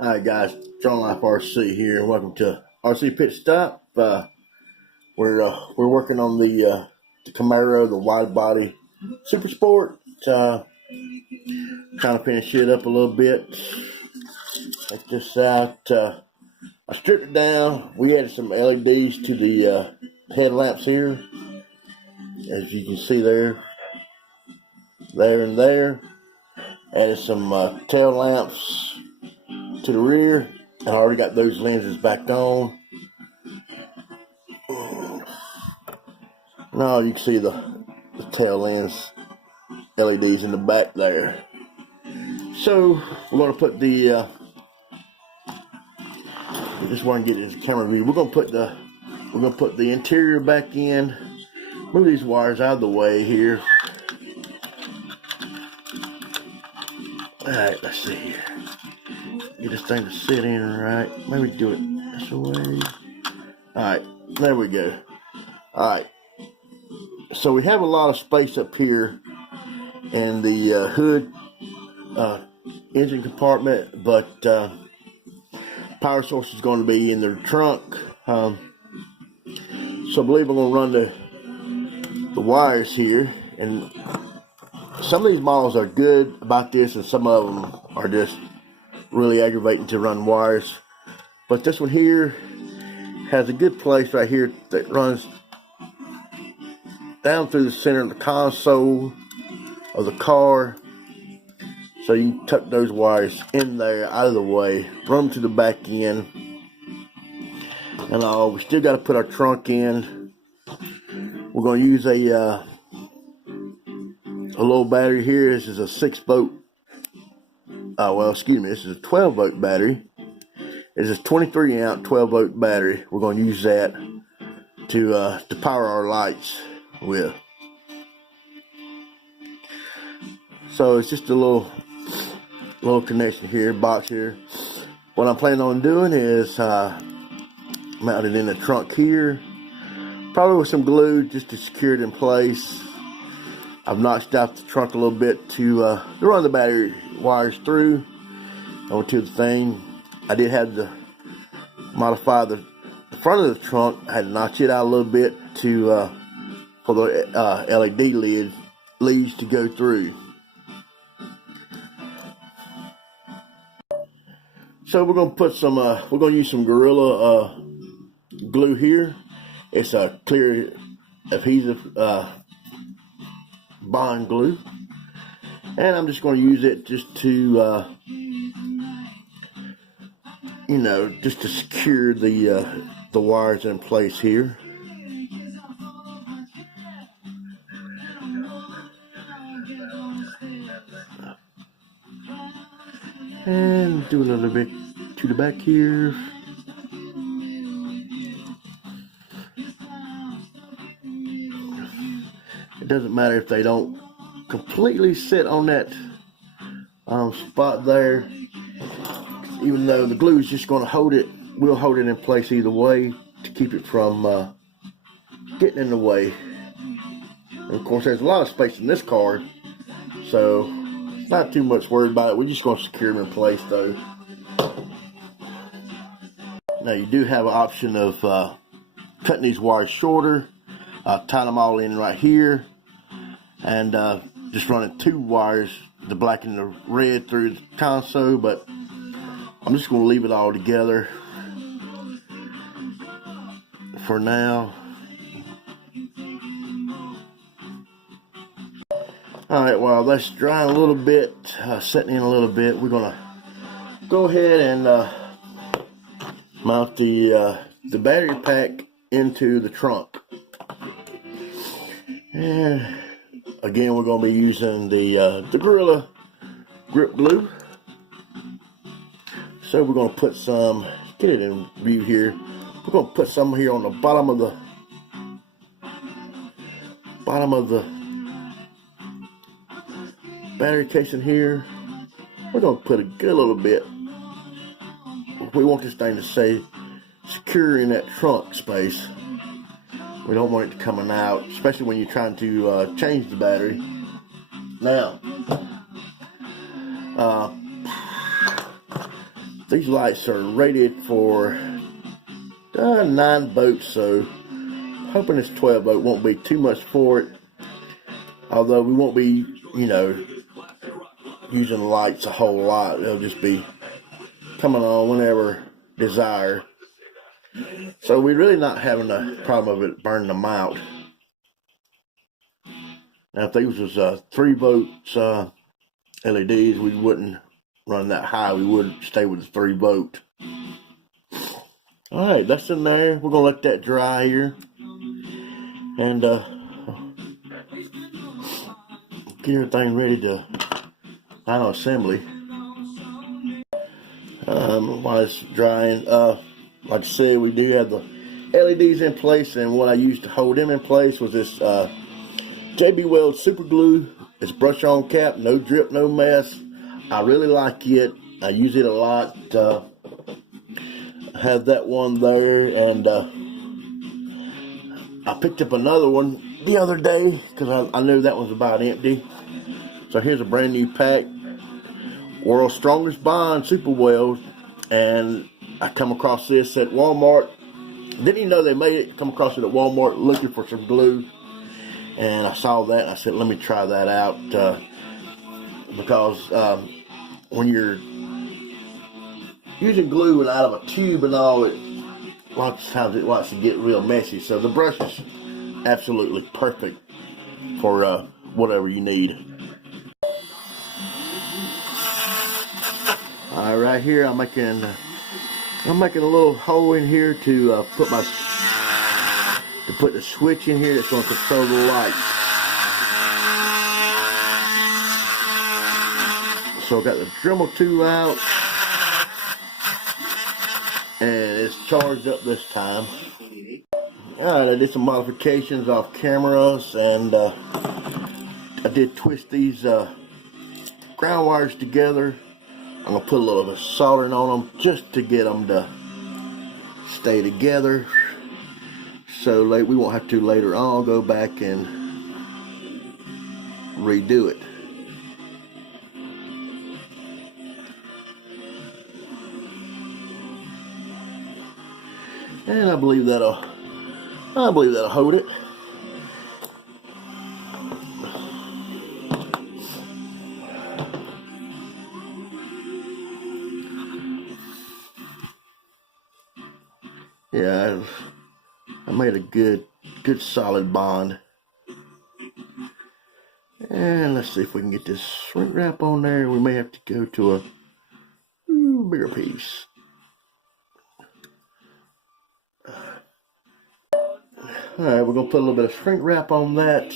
Alright guys, DroneLife RC here. Welcome to RC Pit Stop. We're working on the Camaro, the wide body Super Sport. Trying to finish it up a little bit. Check this out. I stripped it down. We added some LEDs to the headlamps here, as you can see there, and there. Added some tail lamps to the rear. I already got those lenses back on. Now you can see the tail lens LEDs in the back there. So we're going to put the just want to get this camera view. We're going to put the interior back in. Move these wires out of the way here. All right, let's see here. Get this thing to sit in right. Maybe do it this way. Alright, there we go. Alright. So we have a lot of space up here in the hood engine compartment, but power source is going to be in the trunk. So I believe I'm going to run the wires here, and some of these models are good about this, and some of them are just really aggravating to run wires. But this one here has a good place right here that runs down through the center of the console of the car, so you can tuck those wires in there out of the way, run them to the back end. And we still got to put our trunk in. We're going to use a little battery here. This is a 6-volt. This is a 12-volt battery. This is a 23-amp 12-volt battery. We're going to use that to power our lights with. So it's just a little connection here, box here. What I'm planning on doing is mount it in the trunk here, probably with some glue just to secure it in place. I've notched out the trunk a little bit to run the battery wires through onto the thing. I did have to modify the front of the trunk. I had to notch it out a little bit to for the LED leads to go through. So we're gonna put some. We're gonna use some Gorilla glue here. It's a clear adhesive bond glue, and I'm just going to use it just to just to secure the wires in place here. And do a little bit to the back here. It doesn't matter if they don't completely sit on that spot there. Even though the glue is just going to hold it, we'll hold it in place either way to keep it from getting in the way. And of course, there's a lot of space in this car, so not too much worried about it. We're just going to secure them in place though. Now you do have an option of cutting these wires shorter, tying them all in right here, and just running 2 wires, the black and the red, through the console. But I'm just going to leave it all together for now. Alright, while that's drying a little bit, setting in a little bit, we're going to go ahead and mount the battery pack into the trunk. And again, we're going to be using the Gorilla grip glue. So we're going to put some, get it in view here. We're going to put some here on the bottom of the battery casing here. We're going to put a good little bit. We want this thing to stay secure in that trunk space. We don't want it to coming out, especially when you're trying to change the battery. Now, These lights are rated for 9 volts, so hoping this 12 volt won't be too much for it. Although we won't be, using the lights a whole lot. They'll just be coming on whenever desired. So we're really not having a problem of it burning them out. Now if these was 3 volts LEDs, we wouldn't run that high. We would stay with the 3 volt. Alright, that's in there. We're gonna let that dry here. And get everything ready to final assembly. While it's drying, like I said, we do have the LEDs in place, and what I used to hold them in place was this JB Weld super glue. It's brush on cap, no drip, no mess. I really like it. I use it a lot. I have that one there, and I picked up another one the other day because I knew that one's about empty. So here's a brand new pack, World's Strongest Bond Super Weld, and I come across this at Walmart. Didn't even know they made it. Come across it at Walmart looking for some glue, and I saw that and I said, let me try that out, because when you're using glue and out of a tube and all, it lots of times it likes to get real messy. So the brush is absolutely perfect for whatever you need. Alright, right here I'm making a little hole in here to put the switch in here that's going to control the light. So I got the Dremel tool out, and it's charged up this time. Alright, I did some modifications off cameras, and I did twist these ground wires together. I'm going to put a little bit of soldering on them just to get them to stay together. So we won't have to later on go back and redo it. And I believe that'll hold it. Yeah, I made a good solid bond. And let's see if we can get this shrink wrap on there. We may have to go to a bigger piece. Alright, we're going to put a little bit of shrink wrap on that,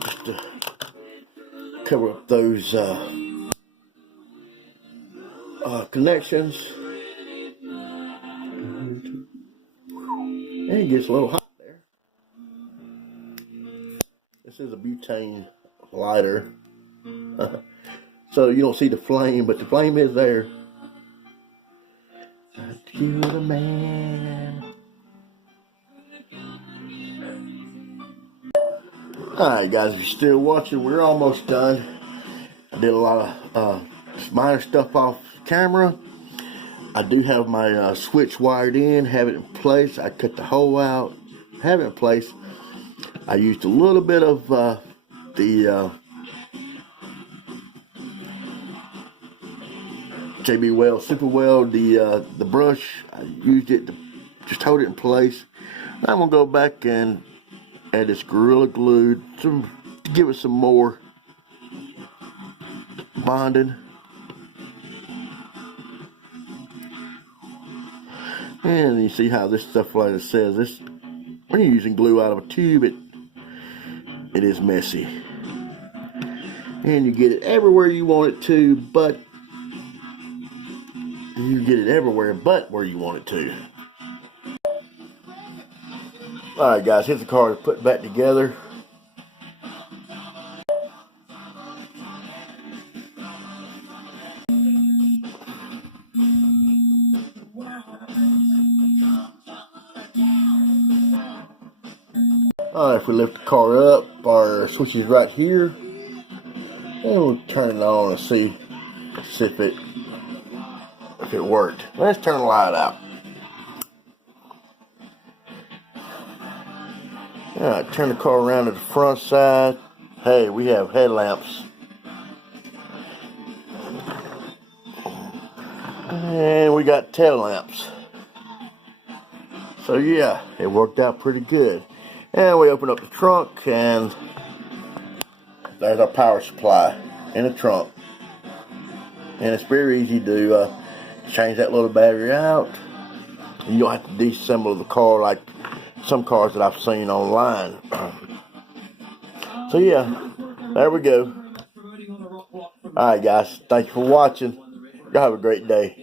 just to cover up those connections. And it gets a little hot there. This is a butane lighter, so you don't see the flame, but the flame is there. You're the man. Alright guys, if you're still watching, we're almost done. I did a lot of minor stuff off camera. I do have my switch wired in, have it in place. I cut the hole out, have it in place. I used a little bit of the JB Weld Super Weld, the brush. I used it to just hold it in place. Now I'm gonna go back and add this Gorilla Glue to give it some more bonding. And you see how this stuff, like it says, this when you're using glue out of a tube, it is messy. And you get it everywhere you want it to, but you get it everywhere but where you want it to. Alright guys, here's the car put back together. Alright, if we lift the car up, our switch is right here. And we'll turn it on and see if it if it worked. Let's turn the light out. Alright, turn the car around to the front side. Hey, we have headlamps. And we got tail lamps. So yeah, it worked out pretty good. And we open up the trunk, and there's our power supply in the trunk. And it's very easy to change that little battery out. You don't have to disassemble the car like some cars that I've seen online. So yeah, there we go. Alright guys, thank you for watching. Y'all have a great day.